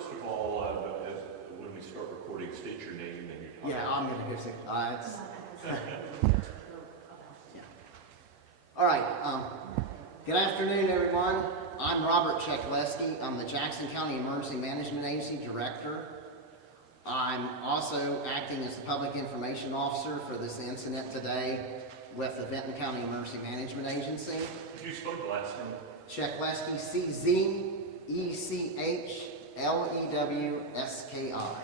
first of all, when we start recording, state your name and your title. Yeah, I'm going to go see. Yeah. All right. Good afternoon, everyone. I'm Robert Chekleski. I'm the Jackson County Emergency Management Agency Director. I'm also acting as the Public Information Officer for this incident today with the Vinton County Emergency Management Agency. Could you spell the last name? Chekleski, C-Z-E-C-H-L-E-W-S-K-I.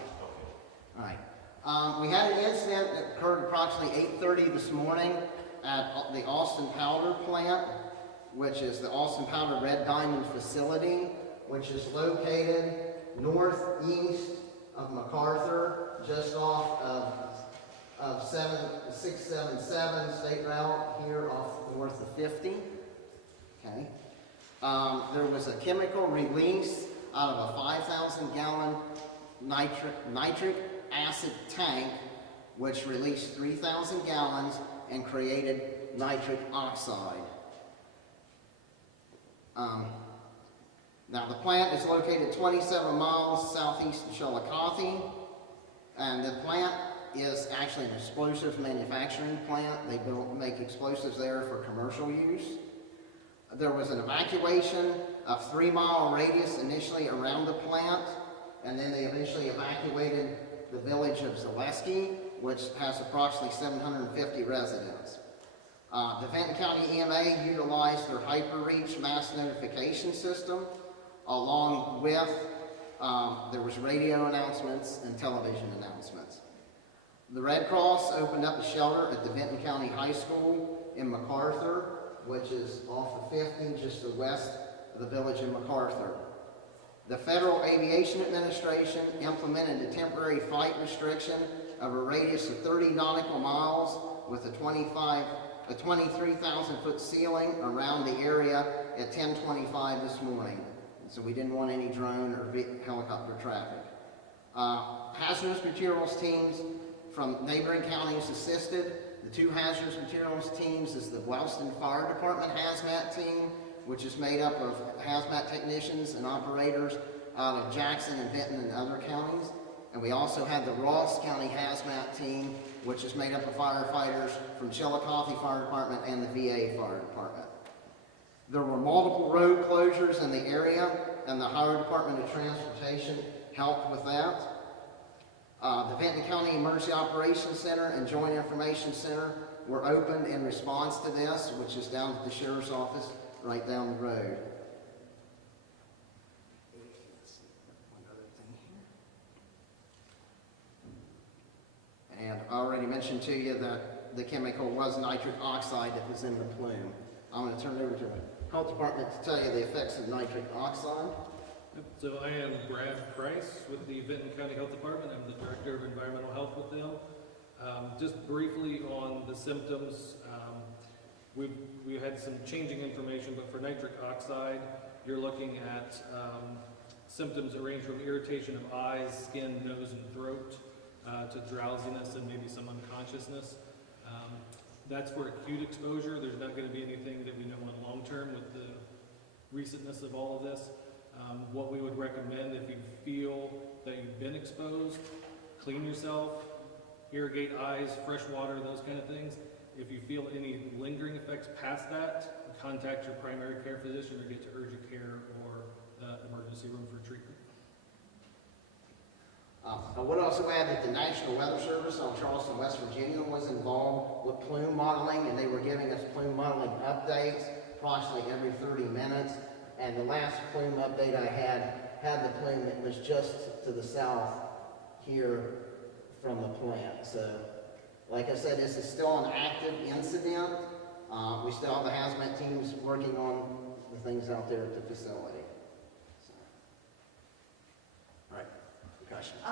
All right. We had an incident that occurred approximately 8:30 this morning at the Austin Powder plant, which is the Austin Powder Red Diamond facility, which is located northeast of MacArthur, just off of 677 State Route here off north of 50. Okay. There was a chemical release out of a 5,000-gallon nitric acid tank, which released 3,000 gallons and created nitric oxide. Now the plant is located 27 miles southeast of Chillicothe, and the plant is actually an explosives manufacturing plant. They make explosives there for commercial use. There was an evacuation of 3-mile radius initially around the plant, and then they eventually evacuated the village of Zaleski, which has approximately 750 residents. The Vinton County EMA utilized their HyperReach mass notification system, along with there was radio announcements and television announcements. The Red Cross opened up a shelter at the Vinton County High School in MacArthur, which is off of 50, just to the west of the village of MacArthur. The Federal Aviation Administration implemented a temporary flight restriction of a radius of 30 nautical miles with a 23,000-foot ceiling around the area at 10:25 this morning. So we didn't want any drone or helicopter traffic. Hazardous materials teams from neighboring counties assisted. The 2 hazardous materials teams is the Wellston Fire Department hazmat team, which is made up of hazmat technicians and operators out of Jackson and Vinton and other counties. And we also had the Ross County hazmat team, which is made up of firefighters from Chillicothe Fire Department and the VA Fire Department. There were multiple road closures in the area, and the Ohio Department of Transportation helped with that. The Vinton County Emergency Operations Center and Joint Information Center were opened in response to this, which is down at the Sheriff's Office right down the road. And I already mentioned to you that the chemical was nitric oxide that was in the plume. I'm going to turn it over to the Health Department to tell you the effects of nitric oxide. So I am Brad Price with the Vinton County Health Department. I'm the Director of Environmental Health with them. Just briefly on the symptoms, we had some changing information, but for nitric oxide, you're looking at symptoms that range from irritation of eyes, skin, nose, and throat, to drowsiness and maybe some unconsciousness. That's for acute exposure. There's not going to be anything that we know on long term with the recentness of all of this. What we would recommend, if you feel that you've been exposed, clean yourself, irrigate eyes, fresh water, those kind of things. If you feel any lingering effects past that, contact your primary care physician or get to urgent care or the emergency room for treatment. I would also add that the National Weather Service on Charleston, West Virginia was involved with plume modeling, and they were giving us plume modeling updates approximately every 30 minutes. And the last plume update I had the plume that was just to the south here from the plant. So, like I said, this is still an active incident. We still have the hazmat teams working on the things out there at the facility. So. All right, questions?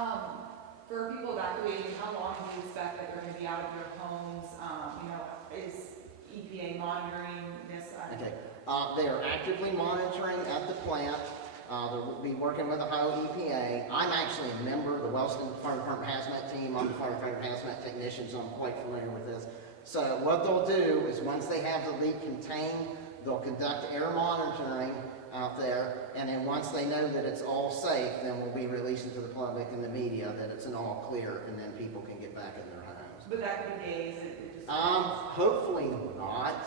For people evacuating, how long do you expect that you're going to be out of your homes? Is EPA monitoring this? Okay. They are actively monitoring at the plant. They'll be working with Ohio EPA. I'm actually a member of the Wellston Fire Department hazmat team. I'm the firefighter hazmat technician, so I'm quite familiar with this. So what they'll do is once they have the leak contained, they'll conduct air monitoring out there, and And then once they know that it's all safe, then we'll be releasing to the public and the media that it's an all clear, and then people can get back in their homes. But that could be days, it just. Hopefully not.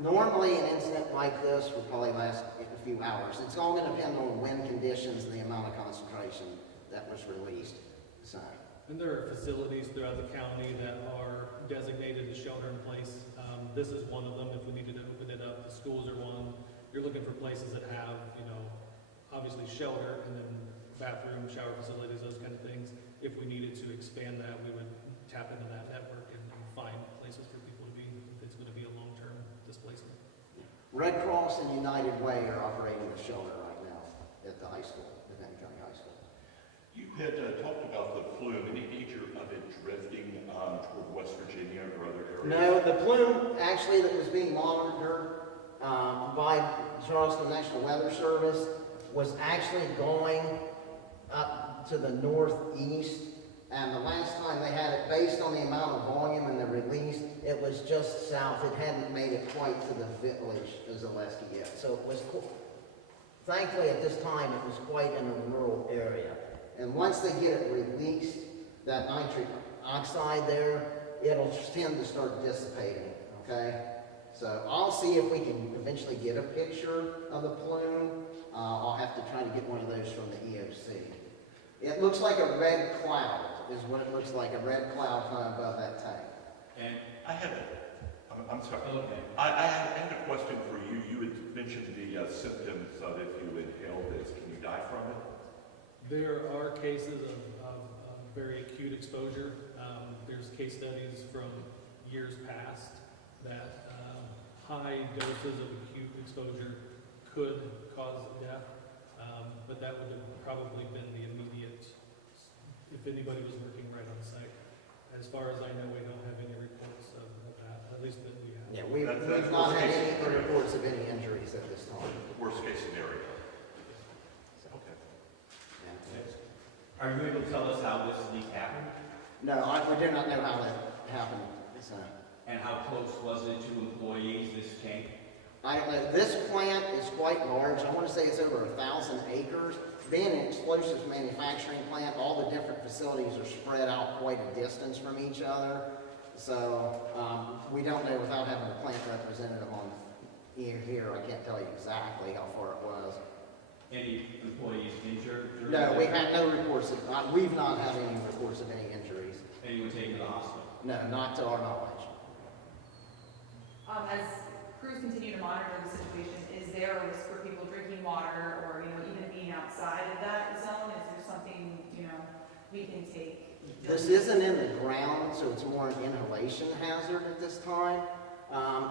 Normally, an incident like this would probably last a few hours. It's all gonna depend on wind conditions and the amount of concentration that was released, so. And there are facilities throughout the county that are designated to shelter in place. This is one of them, if we needed to open it up. The schools are one. You're looking for places that have, obviously shelter, and then bathroom, shower facilities, those kind of things. If we needed to expand that, we would tap into that network and find places for people to be, if it's gonna be a long-term displacement. Red Cross and United Way are operating the shelter right now at the high school, the Vinton County High School. You had talked about the flume, any danger of it drifting toward West Virginia or other areas? No, the plume actually that was being monitored by Charleston National Weather Service was actually going up to the northeast. And the last time they had it, based on the amount of volume and the release, it was just south. It hadn't made it quite to the village of Zaleski yet. So it was, thankfully at this time, it was quite in a rural area. And once they get it released, that nitric oxide there, it'll tend to start dissipating, okay? So I'll see if we can eventually get a picture of the plume. I'll have to try to get one of those from the EOC. It looks like a red cloud, is what it looks like, a red cloud flying above that tank. And I had I'm sorry. Okay. I had a question for you. You had mentioned the symptoms of if you inhale this, can you die from it? There are cases of very acute exposure. There's case studies from years past that high doses of acute exposure could cause death, but that would have probably been the immediate, if anybody was working right on site. As far as I know, we don't have any reports of that, at least that we have. Yeah, we've That's not worst had case any scenario. reports of any injuries at this time. Worst case scenario. Okay. Yeah. Are you able to tell us how this leak happened? No, we do not know how that happened. So, And how close was it to employees, this tank? I don't know. This plant is quite large. I want to say it's over 1,000 acres. Being an explosives manufacturing plant, all the different facilities are spread out quite a distance from each other. So we don't know without having a plant representative on here. I can't tell you exactly how far it was. Any employees injured? during No, the- we had no reports. We've not had any reports of any injuries. Anyone taken to the hospital? No, not to our knowledge. As crews continue to monitor the situation, is there a risk for people drinking water or, even being outside of that zone? Is there something, we can take? This isn't in the ground, so it's more an inhalation hazard at this time.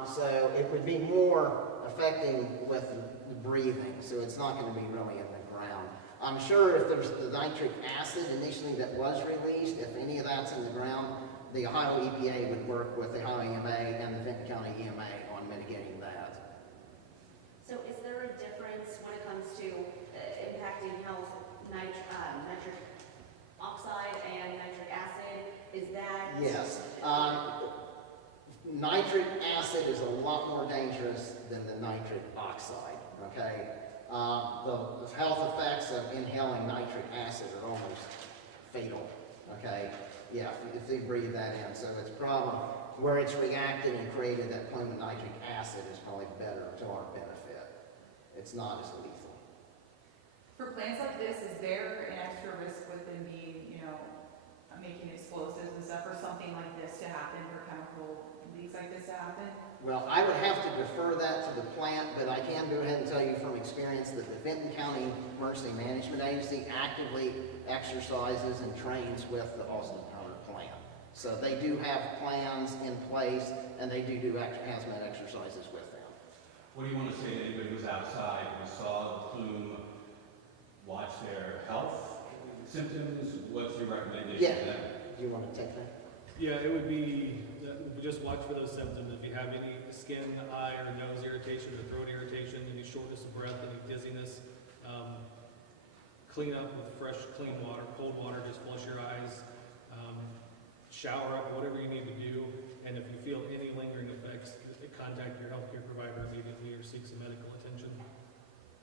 So it would be more affecting with the breathing, so it's not going to be really in the ground. I'm sure if there's the nitric acid initially that was released, if any of that's in the ground, the Ohio EPA would work with the Ohio EMA and the Vinton County EMA on mitigating that. So is there a difference when it comes to impacting health, nitric oxide and nitric acid? Is that? Yes. Nitric acid is a lot more dangerous than the nitric oxide, okay? The health effects of inhaling nitric acid are almost fatal, okay? Yeah, if they breathe that in. So it's probably, where it's reacted and created that plume of nitric acid is probably better to our benefit. It's not as lethal. For plants like this, is there an extra risk with them being, making explosives and stuff, or something like this to happen, or chemical leaks like this to happen? Well, I would have to defer that to the plant, but I can go ahead and tell you from experience that the Vinton County Emergency Management Agency actively exercises and trains with the Austin Powder plant. So they do have plans in place, and they do hazmat exercises with them. What do you want to say to anybody who's outside who saw the plume, watch their health symptoms? What's your recommendation Yeah. to them? Do you want to take that? Yeah, it would be, just watch for those symptoms. If you have any skin, eye, or nose irritation, or throat irritation, any shortness of breath, any dizziness, clean up with fresh, clean water, cold water, just flush your eyes, shower up, whatever you need to do. And if you feel any lingering effects, contact your healthcare provider immediately or seek some medical attention.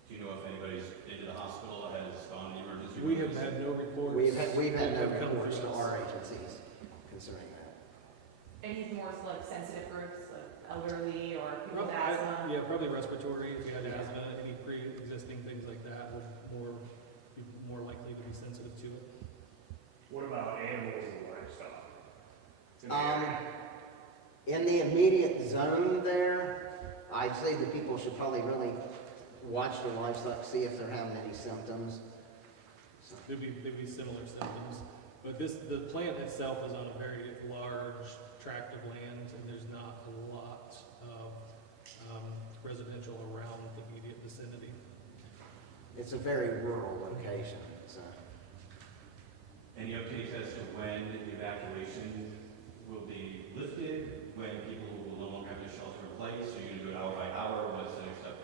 Do you know if anybody's been to the We have had no reports. We've had no that have come reports to us. our agencies concerning that. Any more like sensitive groups, like elderly or people with Probably, asthma? yeah, probably respiratory, if you had asthma, any pre-existing things like that would be more likely to be sensitive to it. What about animals and livestock? In the Um, area? in the immediate zone there, I'd say that people should probably really watch their livestock, see if they're having any symptoms. There'd be similar symptoms, but the plant itself is on a very large tract of land, and there's not a lot of residential around the immediate vicinity. It's a very rural location, so. Any updates as to when the evacuation will be lifted, when people will no longer have to shelter in place? Are you going to do it hour by hour? What's the next step?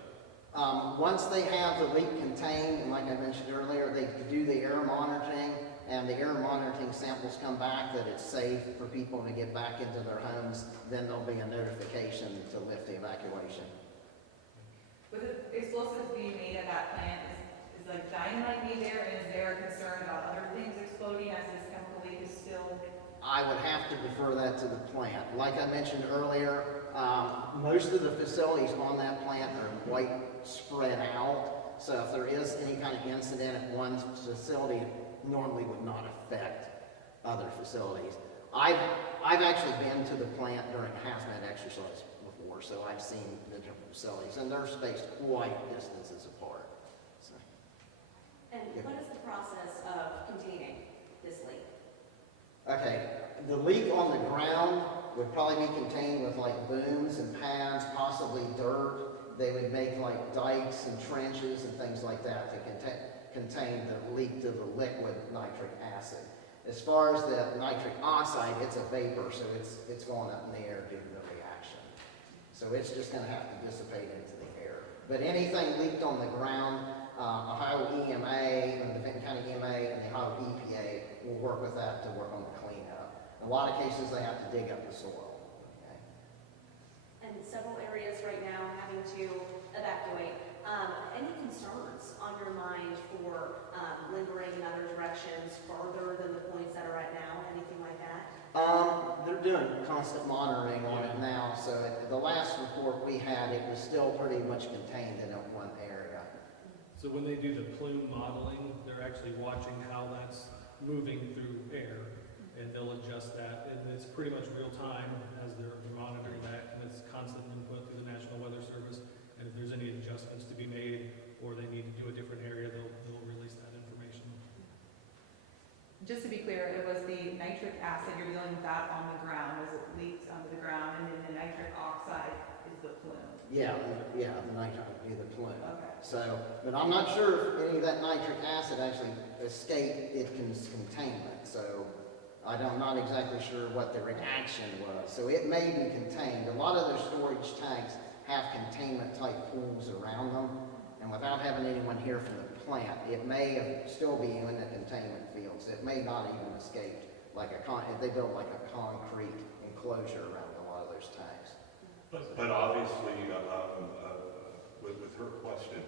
Once they have the leak contained, and like I mentioned earlier, they do the air monitoring, and the air monitoring samples come back that it's safe for people to get back into their homes, then there'll be a notification to lift the evacuation. With the explosives being made at that plant, is like dynamite made there, and is there a concern about other things exploding as this chemical leak is still? I would have to defer that to the plant. Like I mentioned earlier, most of the facilities on that plant are quite spread out. So if there is any kind of incident at one facility, it normally would not affect other facilities. I've actually been to the plant during hazmat exercise before, so I've seen the different facilities, and they're spaced quite distances apart. So, And what is the process of containing this leak? okay, the leak on the ground would probably be contained with like booms and pads, possibly dirt. They would make like dikes and trenches and things like that to contain the leak to the liquid nitric acid. As far as the nitric oxide, it's a vapor, so it's going up in the air due to the reaction. So it's just going to have to dissipate into the air. But anything leaked on the ground, Ohio EMA, and the Vinton County EMA, and the Ohio EPA will work with that to work on the cleanup. In a lot of cases, they have to dig up the soil. Okay? And several areas right now having to evacuate. Any concerns on your mind for lingering in other directions further than the points that are at now? Anything like that? They're doing constant monitoring on it now, so at the last report we had, it was still pretty much contained in one area. So when they do the plume modeling, they're actually watching how that's moving through air, and they'll adjust that, and it's pretty much real time as they're monitoring that, and it's constant input through the National Weather Service, and if there's any adjustments to be made, or they need to do a different area, they'll release that information. Just to be clear, it was the nitric acid, you're dealing with that on the ground, as it leaks onto the ground, and then the nitric oxide is the plume. Yeah, the nitric would be the plume. Okay. So, but I'm not sure if any of that nitric acid actually escaped its containment, so I'm not exactly sure what the reaction was. So it may be contained. A lot of their storage tanks have containment type pools around them, and without having anyone here from the plant, it may still be in the containment fields. It may not even escape like if they build like a concrete enclosure around a lot of those tanks. But obviously, with her question,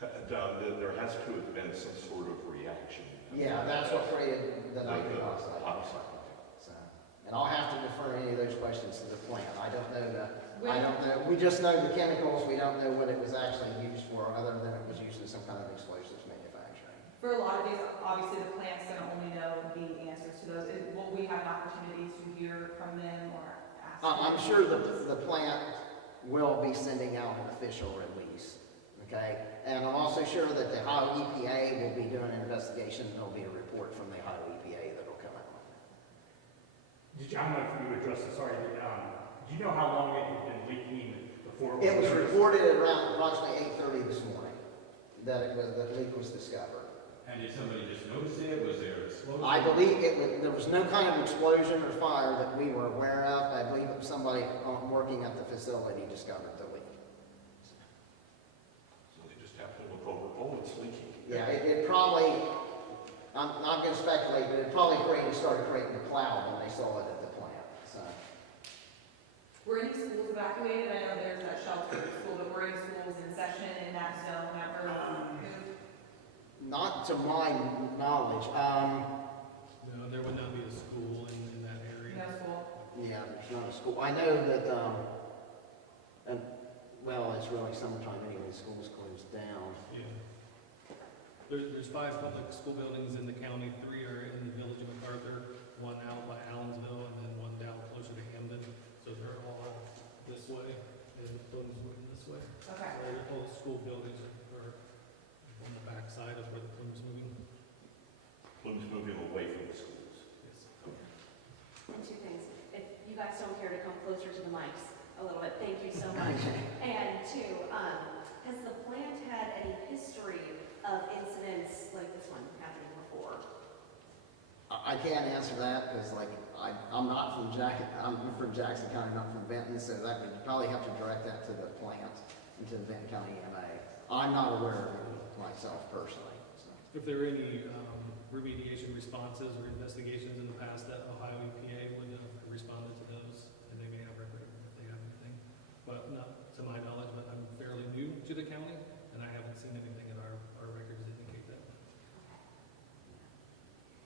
there has to have been some sort of reaction. Yeah, that's what created the nitric oxide. Oxide. So, and I'll have to defer any of those questions to the plant. I don't know. We just know the chemicals. We don't know what it was actually used for, other than it was used in some kind of explosives manufacturing. For a lot of these, obviously the plant's gonna only know the answers to those. Will we have opportunities to hear from them or ask? I'm sure the plant will be sending out an official release. Okay, and I'm also sure that the Ohio EPA will be doing an investigation. And there'll be a report from the Ohio EPA that'll come out. I don't know if you addressed this already, but do you know how long it had been leaking before? It was reported at around approximately 8:30 this morning that the leak was discovered. And did somebody just notice it? Was there an explosion? I believe there was no kind of explosion or fire that we were aware of. I believe it was somebody working at the facility discovered the leak. So they just have to look over, oh, it's leaking. Yeah, it probably, I'm not going to speculate, but it probably started creating a cloud when they saw it at the plant. So, Were any schools evacuated? I know there's that shelter school, but were any schools in session in that zone that were moved? Not to my knowledge. No, there would not be a school in that area. No school. Yeah, there's not a school. I know that, and, well, it's really summertime anyway, the school's closed down. Yeah. There's 5 public school buildings in the county, 3 are in the village of MacArthur, 1 out by Allensville, and then 1 down closer to Camden. So they're all this way, and the buildings moving this way. Okay. So all the school buildings are on the back side of where the plume's moving. Bloom's moving away from the schools. Yes. And 2 things, if you guys don't care to come closer to the mics a little bit, thank you so much. And 2, has the plant had any history of incidents like this one happening before? I can't answer that because like I'm not from I'm from Jackson County, not from Vinton, so that would probably have to direct that to the plant and to the Vinton County EMA. I'm not aware of it myself personally. So. If there were any remediation responses or investigations in the past that Ohio EPA would have responded to those, and they may have record if they have anything. But not to my knowledge, but I'm fairly new to the county, and I haven't seen anything in our records that indicate that.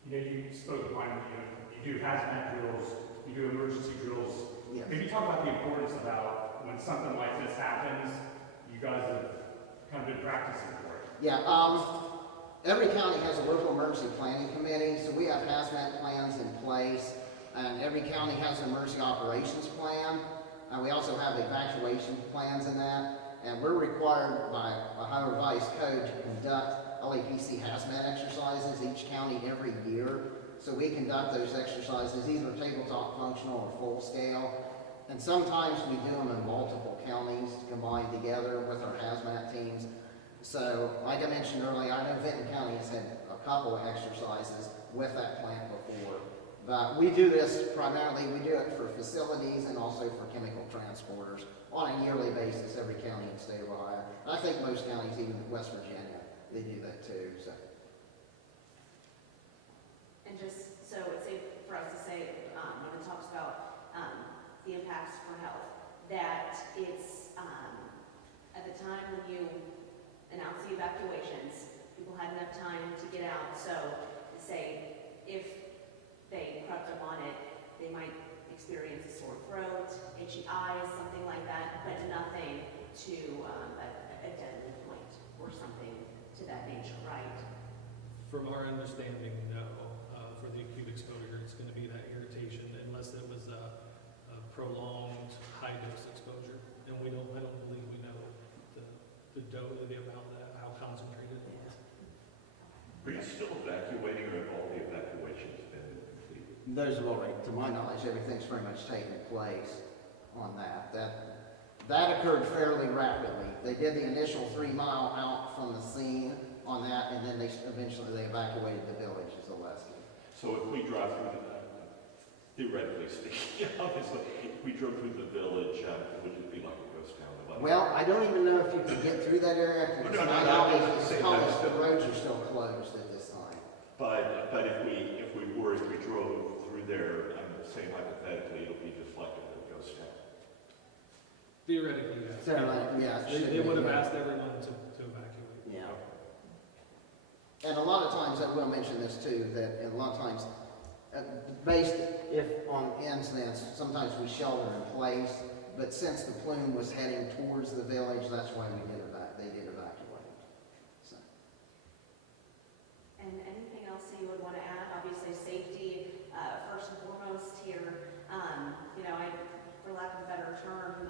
You know, you spoke about, you do hazmat drills, you do emergency drills. Yes. Maybe talk about the importance about when something like this happens, you guys have kind of been practicing for it. Yeah, every county has a local emergency planning committee, so we have hazmat plans in place, and every county has an emergency operations plan, and we also have evacuation plans in that, and we're required by Ohio Revised Code to conduct LAPC hazmat exercises each county every year. So we conduct those exercises either tabletop functional or full scale, and sometimes we do them in multiple counties combined together with our hazmat teams. So, like I mentioned earlier, I know Vinton County has had a couple of exercises with that plant before. But we do this primarily, we do it for facilities and also for chemical transporters on a yearly basis, every county in the state of Ohio. And I think most counties, even West Virginia, they do that too. So. And just so it's safe for us to say, when it talks about the impacts for health, that it's at the time when you announce the evacuations, people had enough time to get out. So, say if they crept up on it, they might experience a sore throat, itchy eyes, something like that, but nothing to a deadly point or something to that nature, right? From our understanding, no. For the acute exposure, it's going to be that irritation unless it was a prolonged high-dose exposure. And I don't believe we know the amount how concentrated it is. Are you still evacuating, or have all the evacuations been completed? Those have already, to my knowledge, everything's pretty much taken place on that. That occurred fairly rapidly. They did the initial 3-mile out from the scene on that, and then eventually they evacuated the village of Zaleski. So if we drive through theoretically speaking, obviously, if we drove through the village, would it be like a ghost town? Well, I don't even know if you can get through that area. No, Because no, my no, knowledge no, is no, because no. the roads are still closed at this time. But if we drove through there, I'm saying hypothetically, it'll be just like a ghost town. Theoretically, yes. So, yeah, it should They be, would have yeah. asked everyone to evacuate. Yeah. And a lot of times, I will mention this too, that a lot of times, based if on incidents, sometimes we shelter in place, but since the plume was heading towards the village, that's why they did evacuate. So. And anything else that you would want to add? Obviously, safety first and foremost here. For lack of a better term,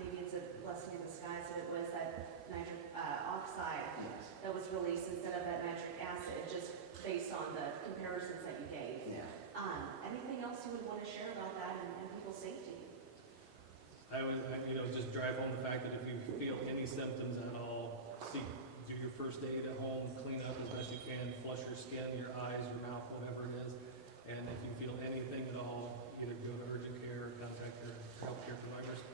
maybe it's a blessing in disguise that it was that nitric oxide Yes. that was released instead of that nitric acid, just based on the comparisons that you gave. Yeah. Anything else you would want to share about that and people's safety? I would, just drive home the fact that if you feel any symptoms at all, do your first aid at home, clean up as best you can, flush your skin, your eyes, your mouth, whatever it is. And if you feel anything at all, either go to urgent care or contact your healthcare providers.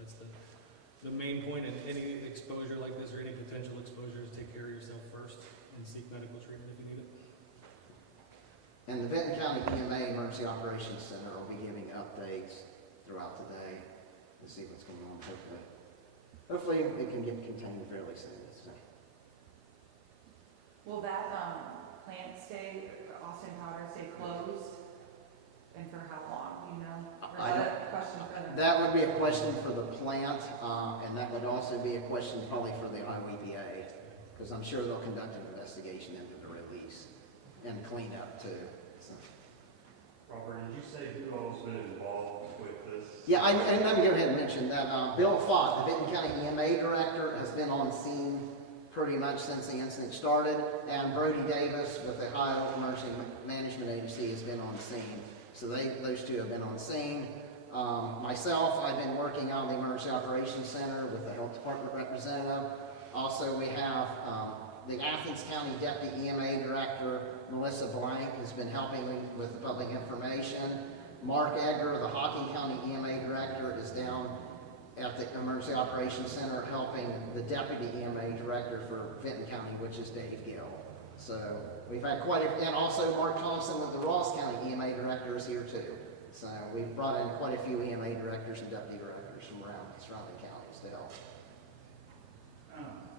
That's the main point in any exposure like this or any potential exposure is take care of yourself first and seek medical treatment if you need it. And the Vinton County EMA Emergency Operations Center will be giving updates throughout the day to see what's going on. Hopefully it can get contained fairly soon. So. Will that, plant stay, Austin Powder stay closed? And for how long, you know? Or I is that a question for them? That would be a question for the plant, and that would also be a question probably for the Ohio EPA, because I'm sure they'll conduct an investigation into the release and cleanup too. So. Robert, did you say who all's been involved with this? Yeah, and let me go ahead and mention that Bill Fott, the Vinton County EMA director, has been on scene pretty much since the incident started, and Brody Davis with the Ohio Emergency Management Agency has been on scene. So those two have been on scene. Myself, I've been working on the Emergency Operations Center with the Health Department representative. Also, we have the Athens County Deputy EMA Director, Melissa Blank, has been helping me with the public information. Mark Edgar, the Hocking County EMA Director, is down at the Emergency Operations Center helping the Deputy EMA Director for Vinton County, which is Dave Gill. So we've had and also Mark Thompson with the Ross County EMA Director is here too. So we've brought in quite a few EMA directors and deputy directors from around surrounding counties to help.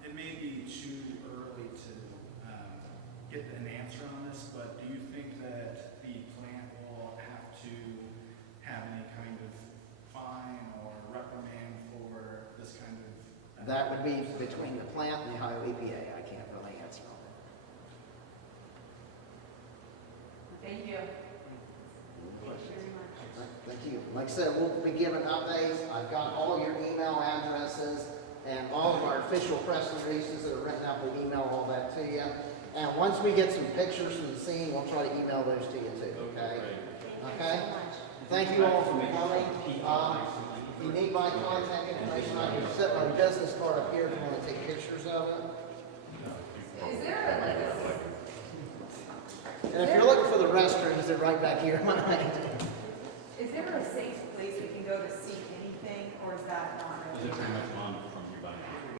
It may be too early to get an answer on this, but do you think that the plant will have to have any kind of fine or reprimand for this kind of? That would be between the plant and the Ohio EPA. I can't really answer on that. Thank you. Thank you very much. All right, thank you. Like I said, we'll be giving updates. I've got all your email addresses and all of our official press releases that are written up. We'll email all that to you. And once we get some pictures from the scene, we'll try to email those to you too, okay? Okay? So much. Thank you all for coming. If you need my contact information, I can set my business card up here if you want to take pictures of it. Is there And if you're looking for the restrooms, they're right back here.